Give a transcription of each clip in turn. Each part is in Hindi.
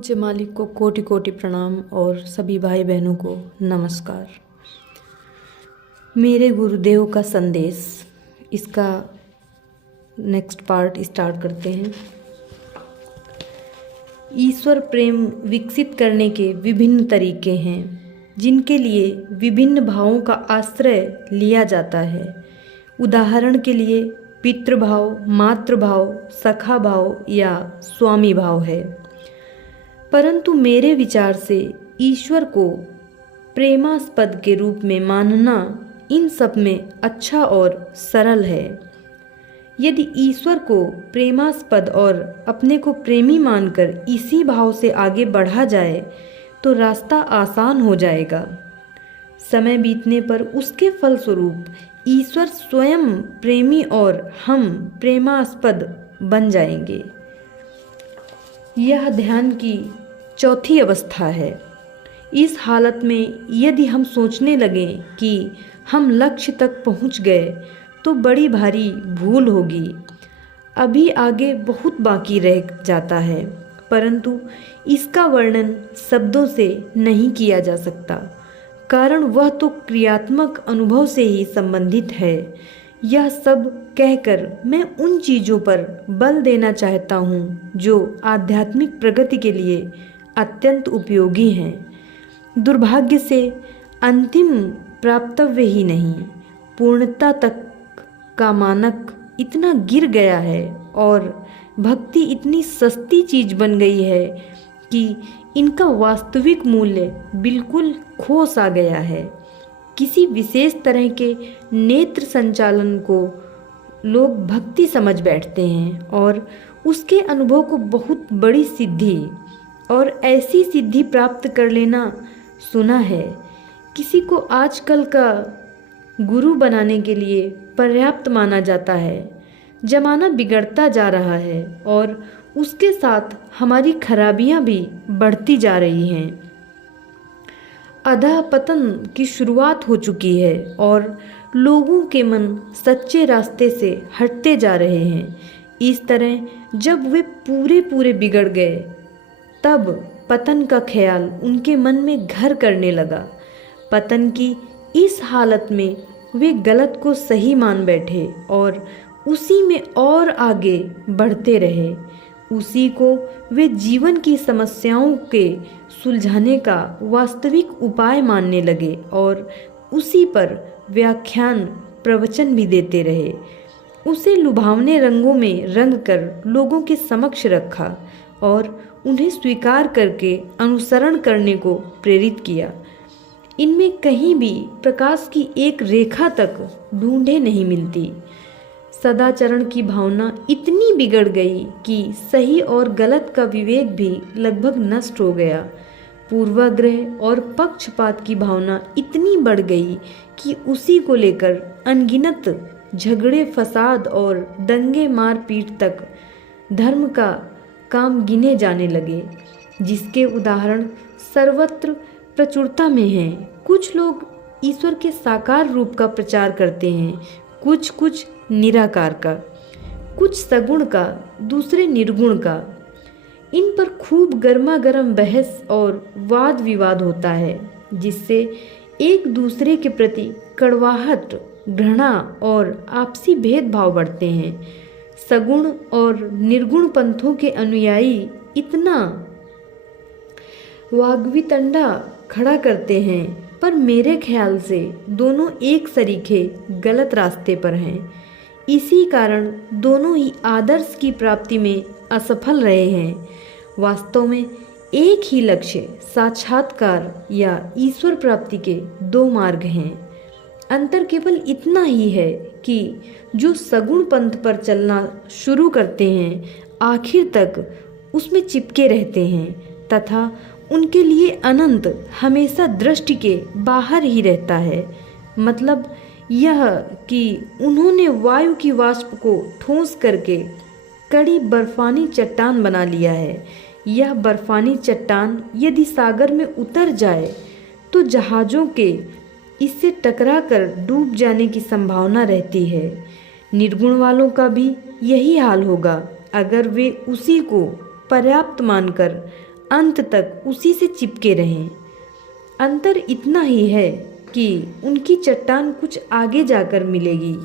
पूज्य मालिक को कोटि कोटि प्रणाम और सभी भाई बहनों को नमस्कार। मेरे गुरुदेव का संदेश, इसका नेक्स्ट पार्ट स्टार्ट करते हैं। ईश्वर प्रेम विकसित करने के विभिन्न तरीके हैं, जिनके लिए विभिन्न भावों का आश्रय लिया जाता है। उदाहरण के लिए पितृभाव, मातृभाव, सखा भाव या स्वामी भाव है। परंतु मेरे विचार से ईश्वर को प्रेमास्पद के रूप में मानना इन सब में अच्छा और सरल है। यदि ईश्वर को प्रेमास्पद और अपने को प्रेमी मानकर इसी भाव से आगे बढ़ा जाए तो रास्ता आसान हो जाएगा। समय बीतने पर उसके फलस्वरूप ईश्वर स्वयं प्रेमी और हम प्रेमास्पद बन जाएंगे। यह ध्यान की चौथी अवस्था है। इस हालत में यदि हम सोचने लगें कि हम लक्ष्य तक पहुंच गए तो बड़ी भारी भूल होगी। अभी आगे बहुत बाकी रह जाता है, परंतु इसका वर्णन शब्दों से नहीं किया जा सकता, कारण वह तो क्रियात्मक अनुभव से ही संबंधित है। यह सब कहकर मैं उन चीज़ों पर बल देना चाहता हूँ जो आध्यात्मिक प्रगति के लिए अत्यंत उपयोगी हैं। दुर्भाग्य से अंतिम प्राप्तव्य ही नहीं, पूर्णता तक का मानक इतना गिर गया है और भक्ति इतनी सस्ती चीज बन गई है कि इनका वास्तविक मूल्य बिल्कुल खो सा गया है। किसी विशेष तरह के नेत्र संचालन को लोग भक्ति समझ बैठते हैं और उसके अनुभव को बहुत बड़ी सिद्धि और ऐसी सिद्धि प्राप्त कर लेना सुना है। किसी को आजकल का गुरु बनाने के लिए पर्याप्त माना जाता है। जमाना बिगड़ता जा रहा है और उसके साथ हमारी खराबियां भी बढ़ती जा रही हैं। अधःपतन की शुरुआत हो चुकी है और लोगों के मन सच्चे रास्ते से हटते जा रहे हैं। इस तरह जब वे पूरे बिगड़ गए तब पतन का ख्याल उनके मन में घर करने लगा। पतन की इस हालत में वे गलत को सही मान बैठे और उसी में और आगे बढ़ते रहे। उसी को वे जीवन की समस्याओं के सुलझाने का वास्तविक उपाय मानने लगे और उसी पर व्याख्यान प्रवचन भी देते रहे। उसे लुभावने रंगों में रंग कर लोगों के समक्ष रखा और उन्हें स्वीकार करके अनुसरण करने को प्रेरित किया। इनमें कहीं भी प्रकाश की एक रेखा तक ढूंढे नहीं मिलती। सदाचरण की भावना इतनी बिगड़ गई कि सही और गलत का विवेक भी लगभग नष्ट हो गया। पूर्वाग्रह और पक्षपात की भावना इतनी बढ़ गई कि उसी को लेकर अनगिनत झगड़े, फसाद और दंगे मारपीट तक धर्म का काम गिने जाने लगे, जिसके उदाहरण सर्वत्र प्रचुरता में हैं। कुछ लोग ईश्वर के साकार रूप का प्रचार करते हैं, कुछ निराकार का, कुछ सगुण का, दूसरे निर्गुण का। इन पर खूब गर्मा गर्म बहस और वाद विवाद होता है, जिससे एक दूसरे के प्रति कड़वाहट, घृणा और आपसी भेदभाव बढ़ते हैं। सगुण और निर्गुण पंथों के अनुयायी इतना वाग्वितंडा खड़ा करते हैं, पर मेरे ख्याल से दोनों एक सरीखे गलत रास्ते पर हैं। इसी कारण दोनों ही आदर्श की प्राप्ति में असफल रहे हैं। वास्तव में एक ही लक्ष्य, साक्षात्कार या ईश्वर प्राप्ति के दो मार्ग हैं। अंतर केवल इतना ही है कि जो सगुण पंथ पर चलना शुरू करते हैं आखिर तक उसमें चिपके रहते हैं तथा उनके लिए अनंत हमेशा दृष्टि के बाहर ही रहता है। मतलब यह कि उन्होंने वायु की वाष्प को ठोस करके कड़ी बर्फानी चट्टान बना लिया है। यह बर्फानी चट्टान यदि सागर में उतर जाए तो जहाज़ों के इससे टकराकर डूब जाने की संभावना रहती है। निर्गुण वालों का भी यही हाल होगा अगर वे उसी को पर्याप्त मानकर अंत तक उसी से चिपके रहें। अंतर इतना ही है कि उनकी चट्टान कुछ आगे जाकर मिलेगी।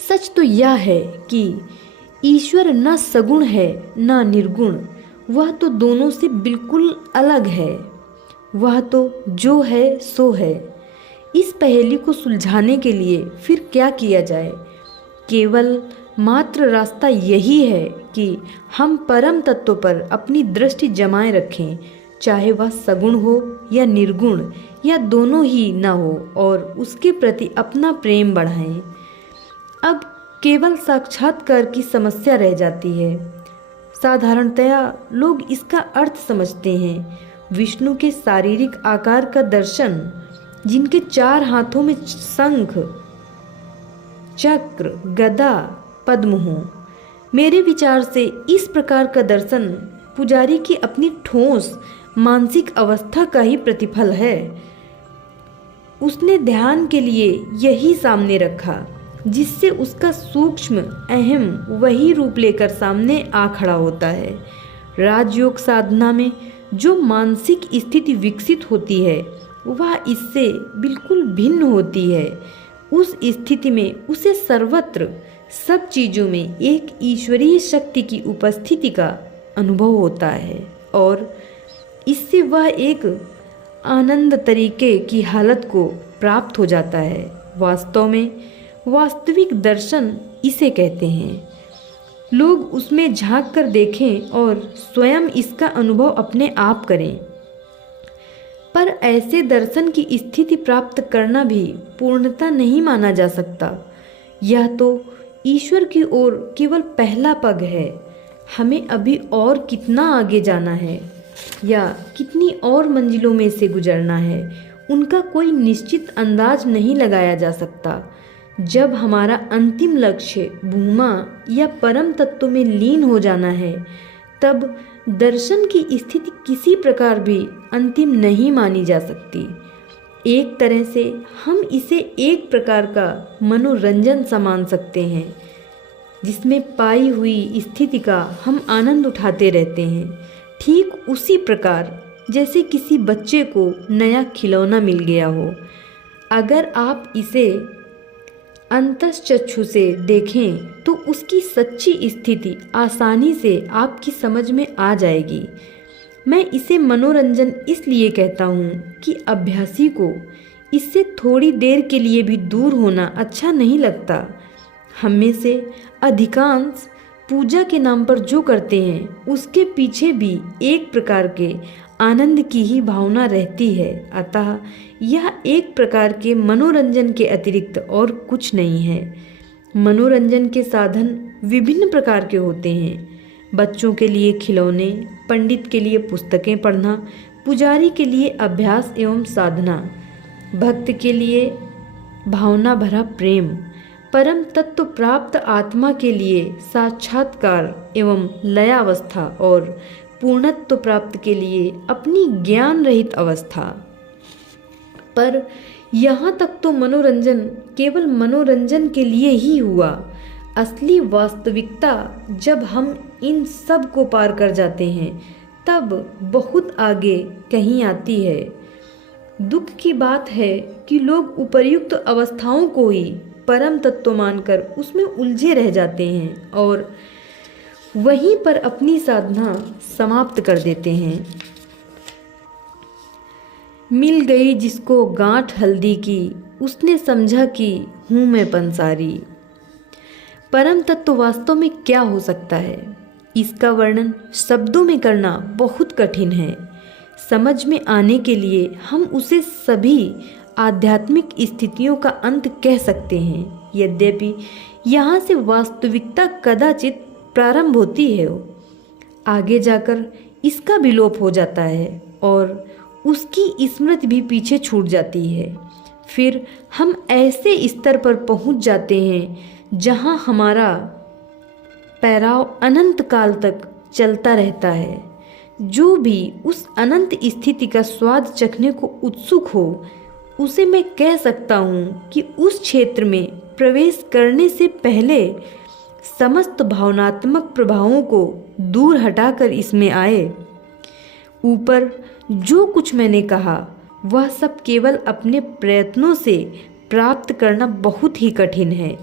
सच तो यह है कि ईश्वर न सगुण है न निर्गुण, वह तो दोनों से बिल्कुल अलग है। वह तो जो है सो है। इस पहेली को सुलझाने के लिए फिर क्या किया जाए? केवल मात्र रास्ता यही है कि हम परम तत्व पर अपनी दृष्टि जमाए रखें, चाहे वह सगुण हो या निर्गुण या दोनों ही न हो, और उसके प्रति अपना प्रेम बढ़ाएं। अब केवल साक्षात्कार की समस्या रह जाती है। साधारणतया लोग इसका अर्थ समझते हैं विष्णु के शारीरिक आकार का दर्शन, जिनके 4 हाथों में शंख, चक्र, गदा, पद्म हो। मेरे विचार से इस प्रकार का दर्शन पुजारी की अपनी ठोस मानसिक अवस्था का ही प्रतिफल है। उसने ध्यान के लिए यही सामने रखा, जिससे उसका सूक्ष्म अहम वही रूप लेकर सामने आ खड़ा होता है। राजयोग साधना में जो मानसिक स्थिति विकसित होती है वह इससे बिल्कुल भिन्न होती है। उस स्थिति में उसे सर्वत्र सब चीज़ों में एक ईश्वरीय शक्ति की उपस्थिति का अनुभव होता है, और इससे वह एक आनंद तरीके की हालत को प्राप्त हो जाता है। वास्तव में वास्तविक दर्शन इसे कहते हैं। लोग उसमें झांक कर देखें और स्वयं इसका अनुभव अपने आप करें। पर ऐसे दर्शन की स्थिति प्राप्त करना भी पूर्णता नहीं माना जा सकता। यह तो ईश्वर की ओर केवल पहला पग है। हमें अभी और कितना आगे जाना है या कितनी और मंजिलों में से गुजरना है, उनका कोई निश्चित अंदाज नहीं लगाया जा सकता। जब हमारा अंतिम लक्ष्य भूमा या परम तत्व में लीन हो जाना है, तब दर्शन की स्थिति किसी प्रकार भी अंतिम नहीं मानी जा सकती। एक तरह से हम इसे एक प्रकार का मनोरंजन सा मान सकते हैं, जिसमें पाई हुई स्थिति का हम आनंद उठाते रहते हैं। ठीक उसी प्रकार जैसे किसी बच्चे को नया खिलौना मिल गया हो। अगर आप इसे अंतश्चक्षु से देखें तो उसकी सच्ची स्थिति आसानी से आपकी समझ में आ जाएगी। मैं इसे मनोरंजन इसलिए कहता हूँ कि अभ्यासी को इससे थोड़ी देर के लिए भी दूर होना अच्छा नहीं लगता। हम में से अधिकांश पूजा के नाम पर जो करते हैं उसके पीछे भी एक प्रकार के आनंद की ही भावना रहती है। अतः यह एक प्रकार के मनोरंजन के अतिरिक्त और कुछ नहीं है। मनोरंजन के साधन विभिन्न प्रकार के होते हैं। बच्चों के लिए खिलौने, पंडित के लिए पुस्तकें पढ़ना, पुजारी के लिए अभ्यास एवं साधना, भक्त के लिए भावना भरा प्रेम, परम तत्व प्राप्त आत्मा के लिए साक्षात्कार एवं लयावस्था, और पूर्णत्व प्राप्त के लिए अपनी ज्ञान रहित अवस्था। पर यहाँ तक तो मनोरंजन केवल मनोरंजन के लिए ही हुआ। असली वास्तविकता जब हम इन सब को पार कर जाते हैं तब बहुत आगे कहीं आती है। दुख की बात है कि लोग उपर्युक्त अवस्थाओं को ही परम तत्व मानकर उसमें उलझे रह जाते हैं और वहीं पर अपनी साधना समाप्त कर देते हैं। मिल गई जिसको गांठ हल्दी की, उसने समझा कि हूँ मैं पंसारी। परम तत्व वास्तव में क्या हो सकता है, इसका वर्णन शब्दों में करना बहुत कठिन है। समझ में आने के लिए हम उसे सभी आध्यात्मिक स्थितियों का अंत कह सकते हैं। यद्यपि यहाँ से वास्तविकता कदाचित प्रारंभ होती है, आगे जाकर इसका विलोप हो जाता है और उसकी स्मृति भी पीछे छूट जाती है। फिर हम ऐसे स्तर पर पहुंच जाते हैं जहां हमारा पैराव अनंत काल तक चलता रहता है। जो भी उस अनंत स्थिति का स्वाद चखने को उत्सुक हो, उसे मैं कह सकता हूँ कि उस क्षेत्र में प्रवेश करने से पहले समस्त भावनात्मक प्रभावों को दूर हटाकर इसमें आए। ऊपर जो कुछ मैंने कहा वह सब केवल अपने प्रयत्नों से प्राप्त करना बहुत ही कठिन है।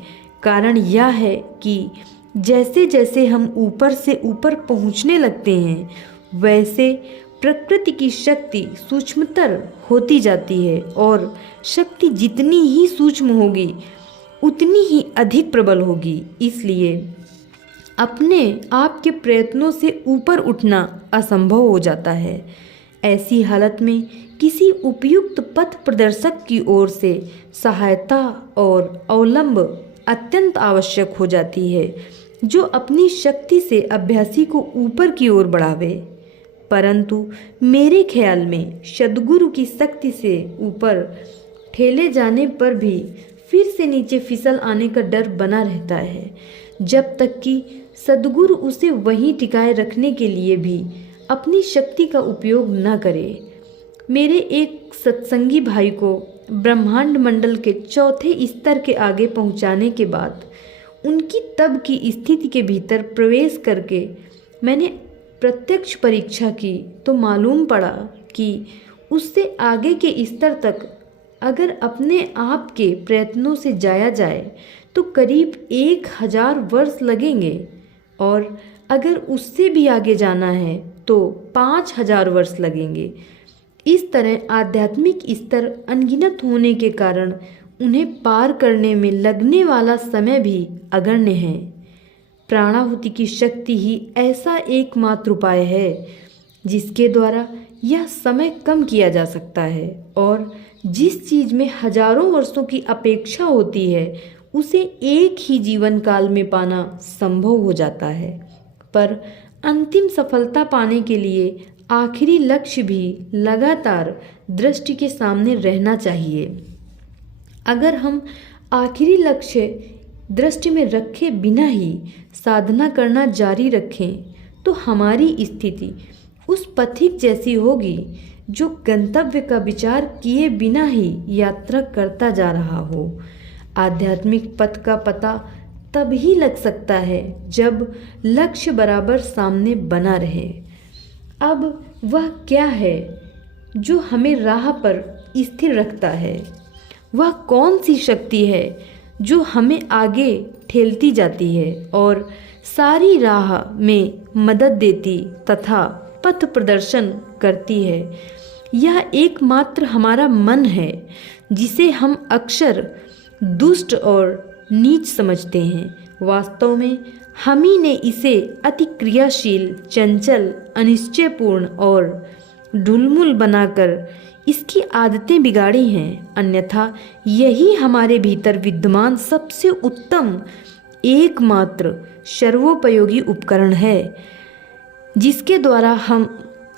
कारण यह है कि जैसे जैसे हम ऊपर से ऊपर पहुंचने लगते हैं वैसे प्रकृति की शक्ति सूक्ष्मतर होती जाती है और शक्ति जितनी ही सूक्ष्म होगी उतनी ही अधिक प्रबल होगी। इसलिए अपने आप के प्रयत्नों से ऊपर उठना असंभव हो जाता है। ऐसी हालत में किसी उपयुक्त पथ प्रदर्शक की ओर से सहायता और अवलंब अत्यंत आवश्यक हो जाती है, जो अपनी शक्ति से अभ्यासी को ऊपर की ओर बढ़ावे। परंतु मेरे ख्याल में सद्गुरु की शक्ति से ऊपर ठेले जाने पर भी फिर से नीचे फिसल आने का डर बना रहता है, जब तक कि सद्गुरु उसे वहीं टिकाए रखने के लिए भी अपनी शक्ति का उपयोग न करे। मेरे एक सत्संगी भाई को ब्रह्मांड मंडल के चौथे स्तर के आगे पहुंचाने के बाद उनकी तब की स्थिति के भीतर प्रवेश करके मैंने प्रत्यक्ष परीक्षा की तो मालूम पड़ा कि उससे आगे के स्तर तक अगर अपने आप के प्रयत्नों से जाया जाए तो करीब 1000 वर्ष लगेंगे और अगर उससे भी आगे जाना है तो 5000 वर्ष लगेंगे। इस तरह आध्यात्मिक स्तर अनगिनत होने के कारण उन्हें पार करने में लगने वाला समय भी अगण्य है। प्राणाहुति की शक्ति ही ऐसा एकमात्र उपाय है जिसके द्वारा यह समय कम किया जा सकता है और जिस चीज में हजारों वर्षों की अपेक्षा होती है उसे एक ही जीवन काल में पाना संभव हो जाता है। पर अंतिम सफलता पाने के लिए आखिरी लक्ष्य भी लगातार दृष्टि के सामने रहना चाहिए। अगर हम आखिरी लक्ष्य दृष्टि में रखे बिना ही साधना करना जारी रखें तो हमारी स्थिति उस पथिक जैसी होगी जो गंतव्य का विचार किए बिना ही यात्रा करता जा रहा हो। आध्यात्मिक पथ का पता तब ही लग सकता है जब लक्ष्य बराबर सामने बना रहे। अब वह क्या है जो हमें राह पर स्थिर रखता है? वह कौन सी शक्ति है जो हमें आगे ठेलती जाती है और सारी राह में मदद देती तथा पथ प्रदर्शन करती है? यह एकमात्र हमारा मन है जिसे हम अक्सर दुष्ट और नीच समझते हैं। वास्तव में हम ही ने इसे अति क्रियाशील, चंचल, अनिश्चयपूर्ण और ढुलमुल बनाकर इसकी आदतें बिगाड़ी हैं। अन्यथा यही हमारे भीतर विद्यमान सबसे उत्तम, एकमात्र, सर्वोपयोगी उपकरण है जिसके द्वारा हम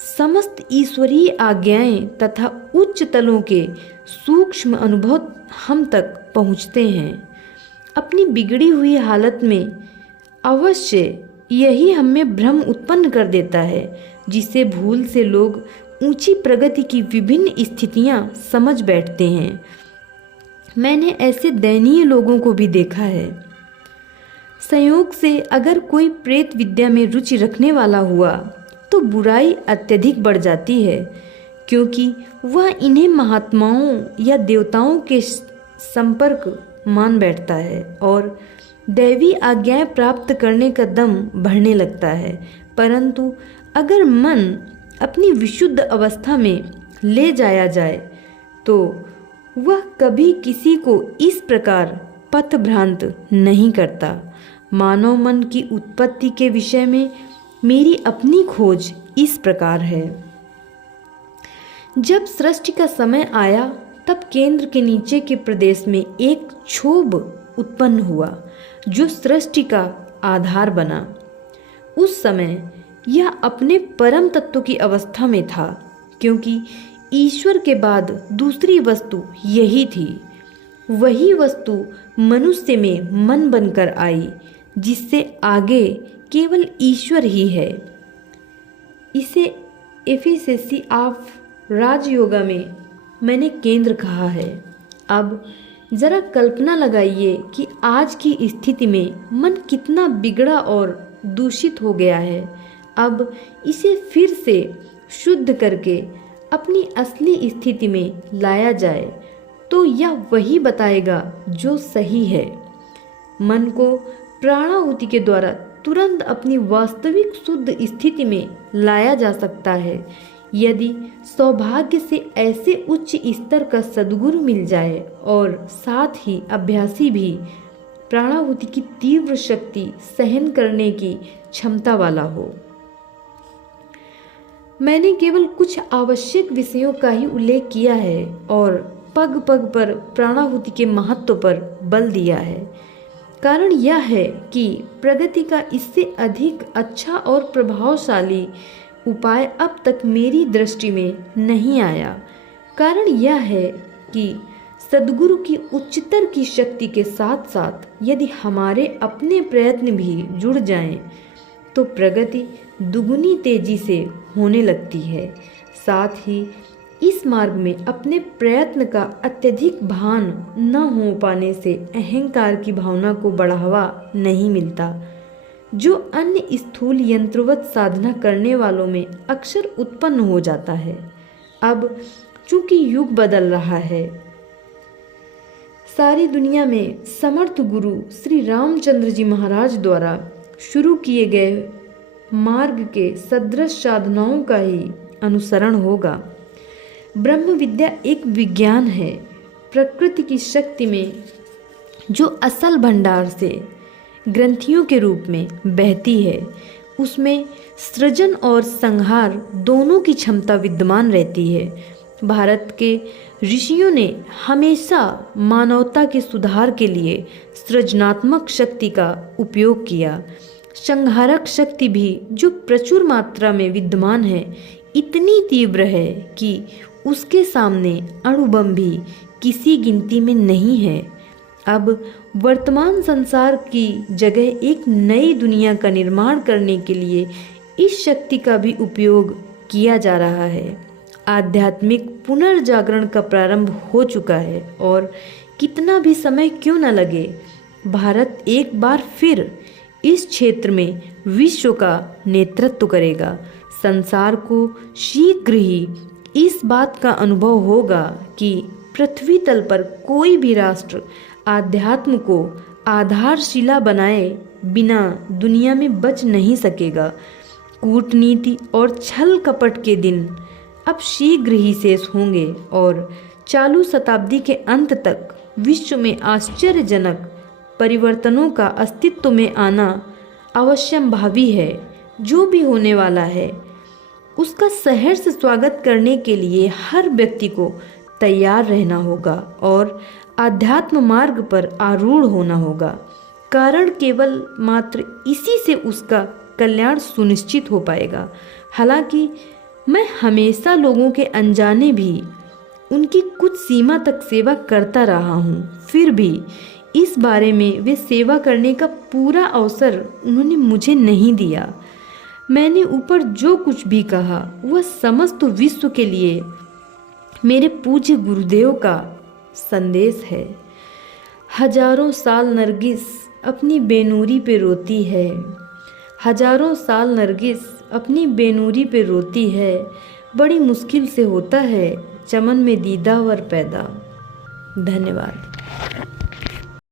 समस्त ईश्वरीय आज्ञाएं तथा उच्च तलों के सूक्ष्म अनुभव हम तक पहुँचते हैं। अपनी बिगड़ी हुई हालत में अवश्य यही हमें भ्रम उत्पन्न कर देता है, जिसे भूल से लोग ऊंची प्रगति की विभिन्न स्थितियां समझ बैठते हैं। मैंने ऐसे दयनीय लोगों को भी देखा है। संयोग से अगर कोई प्रेत विद्या में रुचि रखने वाला हुआ तो बुराई अत्यधिक बढ़ जाती है, क्योंकि वह इन्हें महात्माओं या देवताओं के संपर्क मान बैठता है और दैवी आज्ञाएं प्राप्त करने का दम बढ़ने लगता है। परंतु अगर मन अपनी विशुद्ध अवस्था में ले जाया जाए तो वह कभी किसी को इस प्रकार पथभ्रांत नहीं करता। मानव मन की उत्पत्ति के विषय में मेरी अपनी खोज इस प्रकार है। जब सृष्टि का समय आया तब केंद्र के नीचे के प्रदेश में एक क्षोभ उत्पन्न हुआ जो सृष्टि का आधार बना। उस समय यह अपने परम तत्व की अवस्था में था, क्योंकि ईश्वर के बाद दूसरी वस्तु यही थी। वही वस्तु मनुष्य में मन बनकर आई, जिससे आगे केवल ईश्वर ही है। इसे एफिशिएंसी ऑफ राजयोगा में मैंने केंद्र कहा है। अब जरा कल्पना लगाइए कि आज की स्थिति में मन कितना बिगड़ा और दूषित हो गया है। अब इसे फिर से शुद्ध करके अपनी असली स्थिति में लाया जाए तो यह वही बताएगा जो सही है। मन को प्राणाहुति के द्वारा तुरंत अपनी वास्तविक शुद्ध स्थिति में लाया जा सकता है यदि सौभाग्य से ऐसे उच्च स्तर का सद्गुरु मिल जाए और साथ ही अभ्यासी भी प्राणाहुति की तीव्र शक्ति सहन करने की क्षमता वाला हो। मैंने केवल कुछ आवश्यक विषयों का ही उल्लेख किया है और पग पग पर प्राणाहुति के महत्व पर बल दिया है। कारण यह है कि प्रगति का इससे अधिक अच्छा और प्रभावशाली उपाय अब तक मेरी दृष्टि में नहीं आया। कारण यह है कि सद्गुरु की उच्चतर की शक्ति के साथ साथ यदि हमारे अपने प्रयत्न भी जुड़ जाएं, तो प्रगति दुगुनी तेजी से होने लगती है। साथ ही इस मार्ग में अपने प्रयत्न का अत्यधिक भान न हो पाने से अहंकार की भावना को बढ़ावा नहीं मिलता, जो अन्य स्थूल यंत्रवत साधना करने वालों में अक्सर उत्पन्न हो जाता है। अब चूंकि युग बदल रहा है, सारी दुनिया में समर्थ गुरु श्री रामचंद्र जी महाराज द्वारा शुरू किए गए मार्ग के सदृश साधनाओं का ही अनुसरण होगा। ब्रह्म विद्या एक विज्ञान है, प्रकृति की शक्ति में जो असल भंडार से ग्रंथियों के रूप में बहती है, उसमें सृजन और संहार दोनों की क्षमता विद्यमान रहती है। भारत के ऋषियों ने हमेशा मानवता के सुधार के लिए सृजनात्मक शक्ति का उपयोग किया। संहारक शक्ति भी जो प्रचुर मात्रा में विद्यमान है, इतनी तीव्र है कि उसके सामने अणुबम भी किसी गिनती में नहीं है। अब वर्तमान संसार की जगह एक नई दुनिया का निर्माण करने के लिए इस शक्ति का भी उपयोग किया जा रहा है। आध्यात्मिक पुनर्जागरण का प्रारंभ हो चुका है और कितना भी समय क्यों न लगे, भारत एक बार फिर इस क्षेत्र में विश्व का नेतृत्व करेगा। संसार को शीघ्र ही इस बात का अनुभव होगा कि पृथ्वी तल पर कोई भी राष्ट्र आध्यात्म को आधारशिला बनाए बिना दुनिया में बच नहीं सकेगा। कूटनीति और छल कपट के दिन अब शीघ्र ही शेष होंगे और चालू शताब्दी के अंत तक विश्व में आश्चर्यजनक परिवर्तनों का अस्तित्व में आना अवश्यंभावी है। जो भी होने वाला है, उसका सहर्ष स्वागत करने के लिए हर व्यक्ति को तैयार रहना होगा और आध्यात्म मार्ग पर आरूढ़ होना होगा। कारण केवल मात्र इसी से उसका कल्याण सुनिश्चित हो पाएगा। हालांकि मैं हमेशा लोगों के अनजाने भी उनकी कुछ सीमा तक सेवा करता रहा हूँ, फिर भी इस बारे में वे सेवा करने का पूरा अवसर उन्होंने मुझे नहीं दिया। मैंने ऊपर जो कुछ भी कहा वह समस्त विश्व के लिए मेरे पूज्य गुरुदेव का संदेश है। हजारों साल नरगिस अपनी बेनूरी पे रोती है, हजारों साल नरगिस अपनी बेनूरी पे रोती है, बड़ी मुश्किल से होता है चमन में दीदावर पैदा। धन्यवाद।